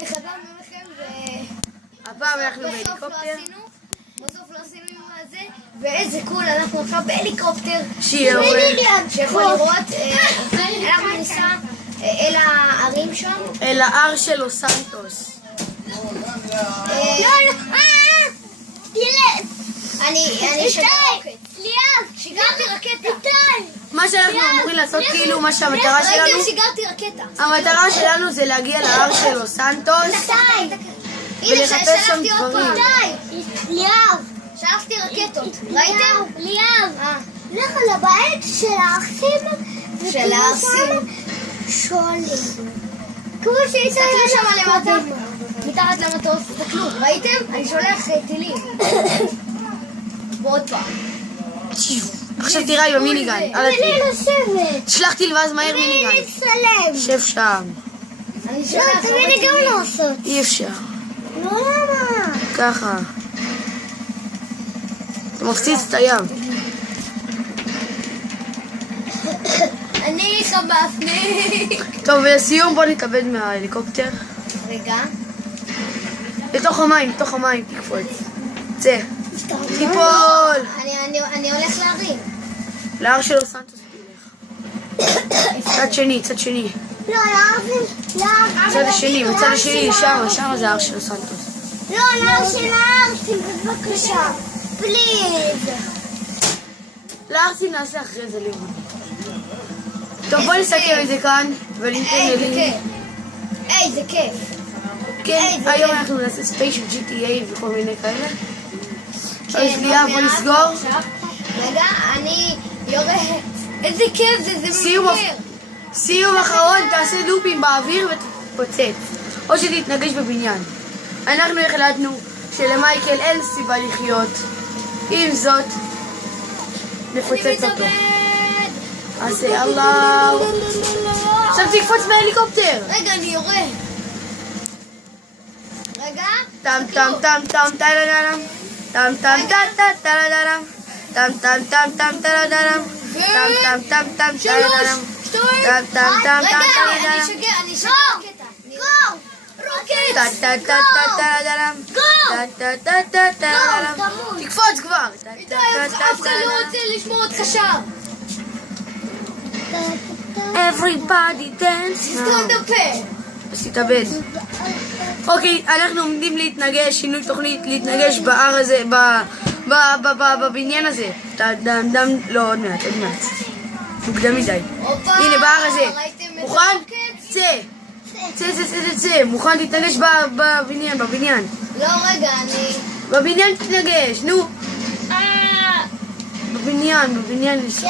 חזרנו לכם הפעם אנחנו בהליקופטר. בסוף לא עשינו עם זה, ואיזה קול, אנחנו עכשיו בהליקופטר שיכול לראות, אנחנו ניסע אל הערים שם, אל ההר של לוס סנטוס. אני שיגרתי רקטה. מה שאנחנו אמורים לעשות, כאילו מה שהמטרה שלנו, שיגרתי רקטה. המטרה שלנו זה להגיע להר של לוס סנטוס ולחפש שם דברים. ליאב, שלחתי רקטות, ראיתם? ליאב, לך לבית של האחים של האחים שולים. כמו תסתכלו שם למטה, מתחת למטוס, תסתכלו, ראיתם? אני שולח טילים. ועוד פעם. עכשיו תראה עם המיניגן, על הטיל. לשבת. תשלח טיל ואז מהר מיניגן. להצטלם. שב שם. אני לא, שולח תמיד גם לעשות. אי אפשר. לא, למה? ככה. אתה מפציץ את הים. אני חבפניק. טוב, ולסיום בוא נתאבד מההליקופטר. רגע. לתוך המים, תקפוץ. צא. תיפול. אני הולך להרים. להר של לוס סנטוס תלך. צד שני. לא, בצד השני, שם זה ההר של לוס סנטוס. לא, לארסים, בבקשה. פליז. לארסים נעשה אחרי זה לימוד. טוב, בוא נסתכל את זה כאן וניתן לי. איזה כיף. כן, היום אנחנו נעשה ספיישל GTA וכל מיני כאלה. אז ליאב, בוא נסגור. רגע, אני יורד. איזה כיף זה מגיר. סיום אחרון, תעשה לופים באוויר ותתפוצץ. או שתתנגש בבניין. אנחנו החלטנו שלמייקל אין סיבה לחיות. עם זאת, נפוצץ אותו. אז יאללה. עכשיו תקפוץ בהליקופטר. רגע, אני יורד. רגע. טם טם טם טם טלדרם. טם טם טם טם טלדרם. טם טם טם טם טלדרם. טם טם טם טם טלדרם. טם טם טם טם טלדרם. אני אשגר רקטה. גו! רוקט! טה טה טה טה טלדרם. טה טה טה טה טלדרם. תקפוץ כבר. אף אחד לא רוצה לשמוע אותך שם. Everybody dance. תסתום את הפה. אז תתאבד. אוקיי, אנחנו עומדים להתנגש, שינוי תוכנית, להתנגש בהר הזה, בבניין הזה. לא, עוד מעט. מוקדם מדי. הנה, בהר הזה. מוכן? צא. מוכן להתנגש בבניין. לא, רגע, אני... בבניין תתנגש, נו. בבניין. התנגשתי.